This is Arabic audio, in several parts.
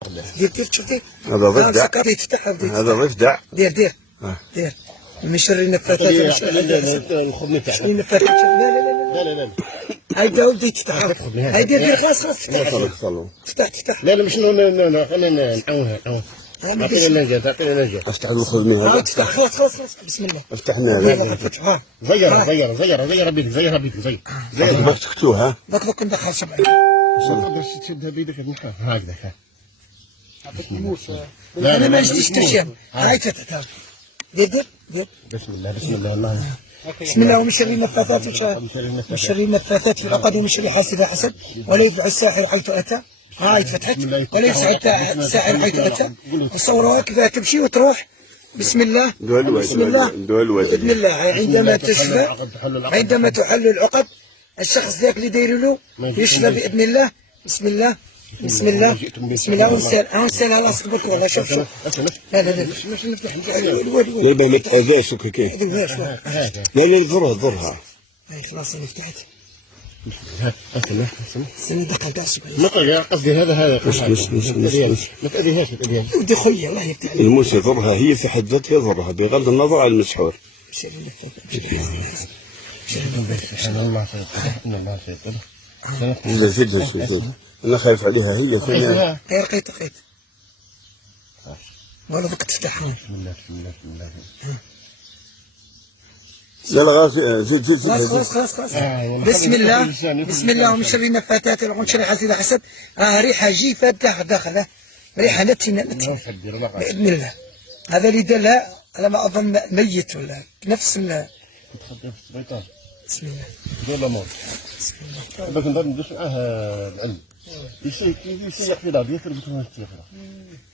دير شوفي هذا ضفدع. هذا ضفدع. دير من شر النفاثات. الخذ نتاعك. شر النفاثات. لا هاي داود يفتح. هاي دير خلاص افتح. لا مش خلينا نعاونها. اعطينا نجاة. افتح الخدمة هذا. افتح خلاص بسم الله. فتحنا هذا. زير بيدك. باك تقتلوها. باك ندخل سبعة. تقدر تشدها بيدك هكذا. انا ما نشتيش تشيم. هاي تتعب. دير. بسم الله بسم الله ومن شر النفاثات من شر النفاثات في العقد ومن شر حاسد حسد ولا يفلح الساحر حيث اتى. هاي فتحت ولا يسعد الساحر حيث اتى. تصوروا هكذا تمشي وتروح. بسم الله باذن الله عندما تشفى عندما تحل العقد الشخص ذاك اللي داير له يشفى باذن الله. بسم الله ونسال على راسك برك والله. شوف لا مش نفتح لا ما تاذاش وكيف. لا ضرها. هاي خلاص انا فتحت. سنة دقل تاع نقل قصدي هذا مش ما تأذيهاش ودي خويا الله يفتح عليك. الموس يضرها هي في حد ذاتها يضرها بغض النظر عن المسحور. الله سيطر. انا خايف عليها هي ثانية. قيت والله بك تفتحها. بسم الله لا غير زيد خلاص بسم الله ومن شر النفاثات ومن شر حاسد حسد. ريحه جيفه داخله ريحه نتنه باذن الله. هذا اللي دلها على ما اظن ميت ولا نفس بسم الله دول موت. بسم الله باش نقدر ندوش معاه العلم يسيق في الارض يفرق بين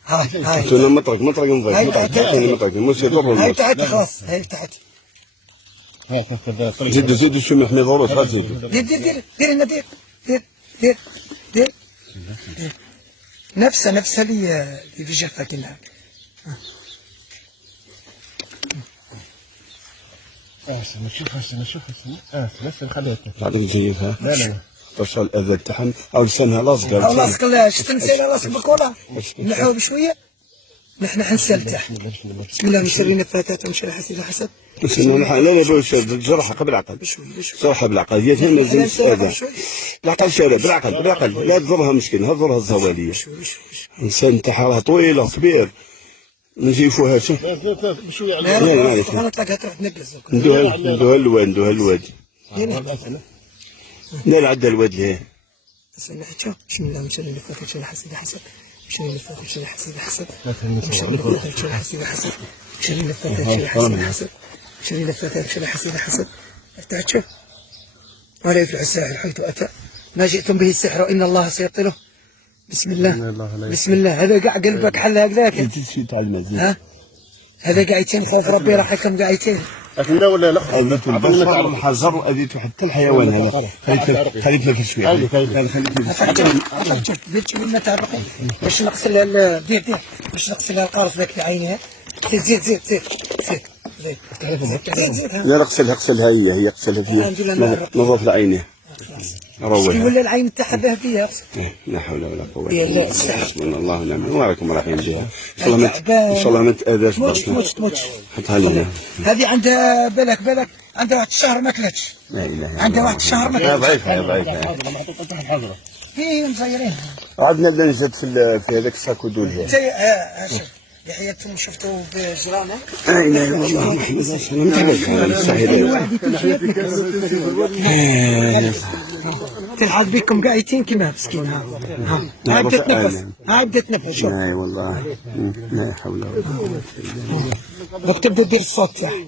هاي انا مطرق نضيف الموس يضر هاي تحت خلاص. هاي تحت زيد شو محمي ضروري خلاص دير نفسها اللي في جفتنا. نشوف خليها تعرف نجيبها. لا تصل الاذى تاعها او لسانها لاصقه. لاصق لا شفت نسينا لاصق بكولا نحو بشويه نحن حنسلته. بسم الله من شر النفاثات ومن شر حاسد حسد. لا باش جرحها قبل العقل. جرحها بالعقل هي ثاني زين هذا. العقل شارع بالعقل لا تضرها مسكين ضرها الزواليه. انسان تاعها راه طويله كبير ما نجيفوهاش. بشويه على انا تلاقيها تروح تنقز. ندوها الواد. لا عدى الواد ليه. بسم الله من شر النفاثات ومن شر حاسد حسد. شر النفاثات وشر حاسد حسد. شر النفاثات وشر حاسد حسد. افتح شوف ولا يفلح الساحر حيث اتى. ما جئتم به السحر ان الله سيبطله. بسم الله هذا قاع قلبك حل هكذاك. هذا قاعدتين خوف ربي راح يكون قاعدتين. لكن لا ولا البصر الحجر واذيته حتى الحيوان هذا. خليك تنفس شويه. شوف قلت لما تعرفين باش نغسل دير باش نغسل القارص ذاك اللي عينيها. زيد لا اغسلها هي اغسلها فيها نظف لعينها. روح ولا العين تاعها ذهبيه. لا حول ولا قوه الا بالله. حسبنا الله ونعم الوكيل وراكم رايحين بها. ان شاء الله ما تاذاش تموتش. حطها لنا. هذه عندها بالك عندها واحد الشهر ما كلتش. لا اله الا الله. عندها واحد الشهر ما كلتش. ضعيفه. فيه مزيرين. عندنا نجد في هذاك الساكو دول. شوف يحيى انتم شفتوا بجيرانه. لا اله الا الله محمد رسول الله. تلعب بكم قايتين كما مسكين. ها بدات نفس شوف. اي والله لا حول ولا قوه الا بالله. تبدا دير الصوت تاعها.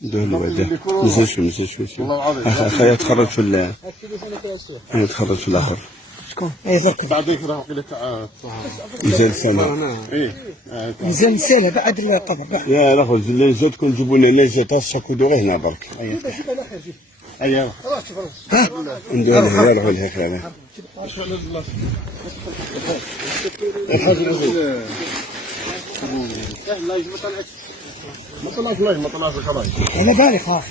دول الواد نزل شوي اخي يتخرج في الاخر. شكون؟ اي ذاك بعديك راه قيل تاع مازال سنه. مازال سنه بعد الطبع. يا الاخو زاد تكون جيبوا لنا نجات الساكو دو غير هنا برك. ايوا ها ندير لها يروحوا لها خير. ما طلعش خلاص انا بالي خلاص.